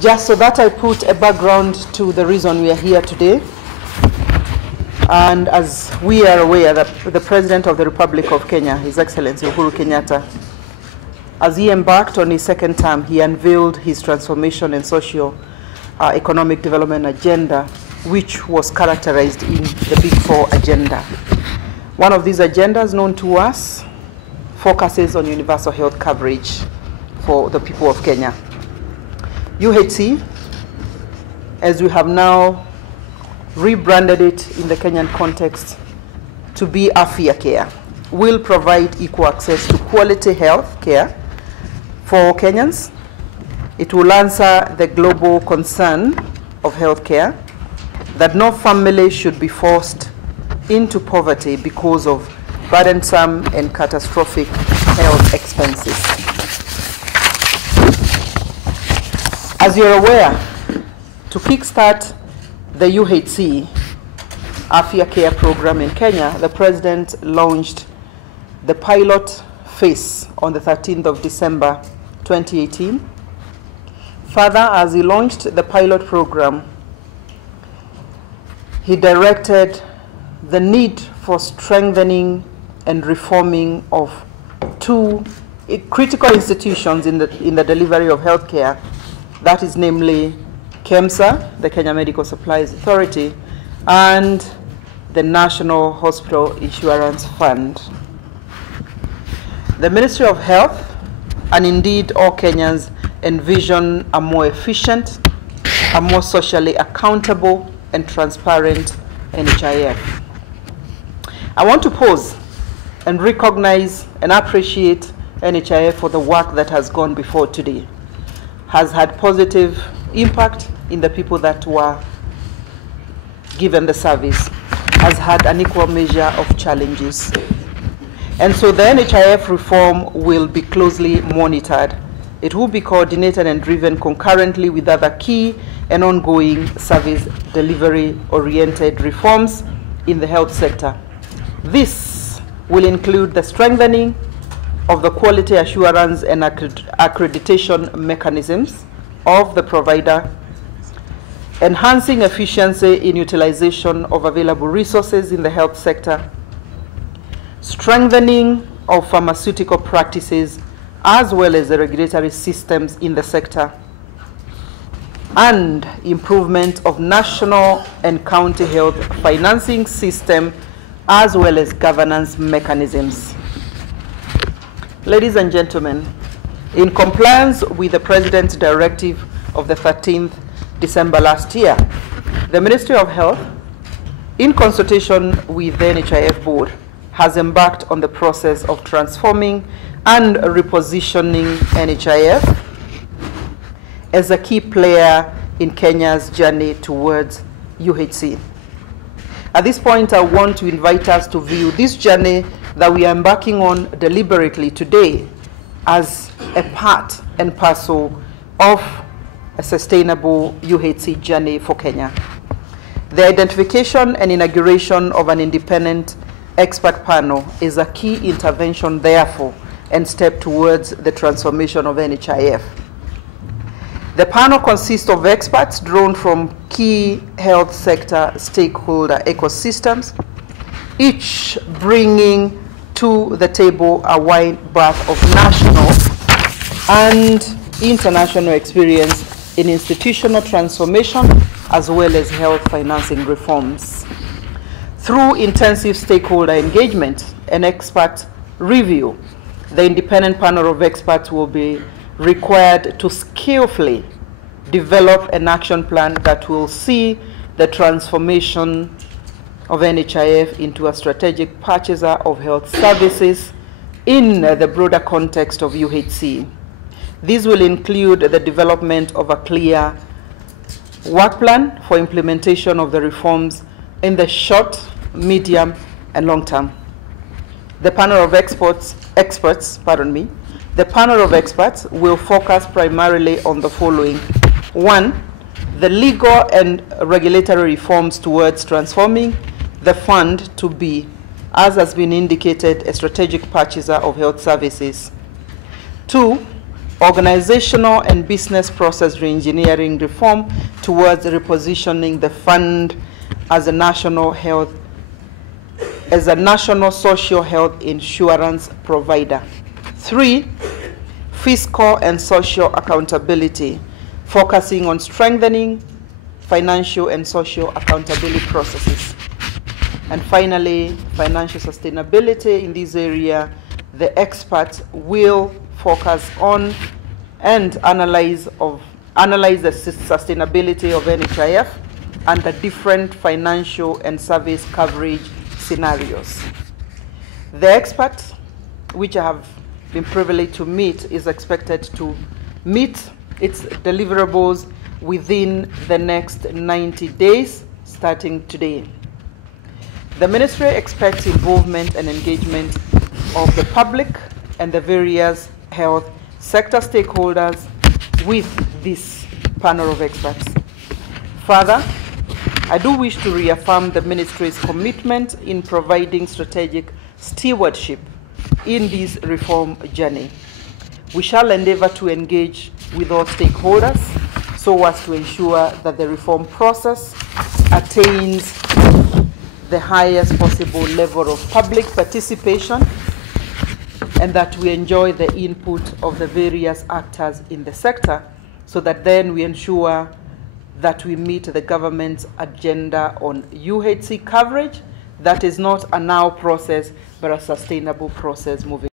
Just so that I put a background to the reason we are here today, and as we are aware that the President of the Republic of Kenya, His Excellency Uhuru Kenyatta, as he embarked on his second term, he unveiled his transformation and socio-economic development agenda, which was characterized in the Big Four agenda. One of these agendas, known to us, focuses on universal health coverage for the people of Kenya. UHC, as we have now rebranded it in the Kenyan context to be Afya Care, will provide equal access to quality health care for Kenyans. It will answer the global concern of health care that no family should be forced into poverty because of burdensome and catastrophic health expenses. As you're aware, to kickstart the UHC Afya Care program in Kenya, the President launched the pilot phase on the 13th of December 2018. Further, as he launched the pilot program, he directed the need for strengthening and reforming of two critical institutions in the delivery of healthcare. That is namely KEMSA, the Kenya Medical Supplies Authority, and the National Hospital Insurance Fund. The Ministry of Health, and indeed all Kenyans, envision a more efficient, a more socially accountable and transparent NHIF. I want to pause and recognize and appreciate NHIF for the work that has gone before today, has had positive impact in the people that were given the service, has had an equal measure of challenges. And so the NHIF reform will be closely monitored. It will be coordinated and driven concurrently with other key and ongoing service delivery-oriented reforms in the health sector. This will include the strengthening of the quality assurance and accreditation mechanisms of the provider, enhancing efficiency in utilization of available resources in the health sector, strengthening of pharmaceutical practices as well as the regulatory systems in the sector, and improvement of national and county health financing system as well as governance mechanisms. Ladies and gentlemen, in compliance with the President's directive of the 13th December last year, the Ministry of Health, in consultation with the NHIF Board, has embarked on the process of transforming and repositioning NHIF as a key player in Kenya's journey towards UHC. At this point, I want to invite us to view this journey that we are embarking on deliberately today as a part and parcel of a sustainable UHC journey for Kenya. The identification and inauguration of an independent expert panel is a key intervention, therefore, and step towards the transformation of NHIF. The panel consists of experts drawn from key health sector stakeholder ecosystems, each bringing to the table a wide breadth of national and international experience in institutional transformation as well as health financing reforms. Through intensive stakeholder engagement and expert review, the independent panel of experts will be required to skillfully develop an action plan that will see the transformation of NHIF into a strategic purchaser of health services in the broader context of UHC. This will include the development of a clear work plan for implementation of the reforms in the short, medium, and long term. The panel of experts will focus primarily on the following. One, the legal and regulatory reforms towards transforming the fund to be, as has been indicated, a strategic purchaser of health services. Two, organizational and business process reengineering reform towards repositioning the fund as a national social health insurance provider. 3, fiscal and social accountability, focusing on strengthening financial and social accountability processes. And finally, financial sustainability. In this area, the experts will focus on and analyze the sustainability of NHIF under different financial and service coverage scenarios. The expert, which I have been privileged to meet, is expected to meet its deliverables within the next 90 days, starting today. The Ministry expects involvement and engagement of the public and the various health sector stakeholders with this panel of experts. Further, I do wish to reaffirm the Ministry's commitment in providing strategic stewardship in this reform journey. We shall endeavor to engage with all stakeholders so as to ensure that the reform process attains the highest possible level of public participation and that we enjoy the input of the various actors in the sector, so that then we ensure that we meet the government's agenda on UHC coverage that is not a now process but a sustainable process moving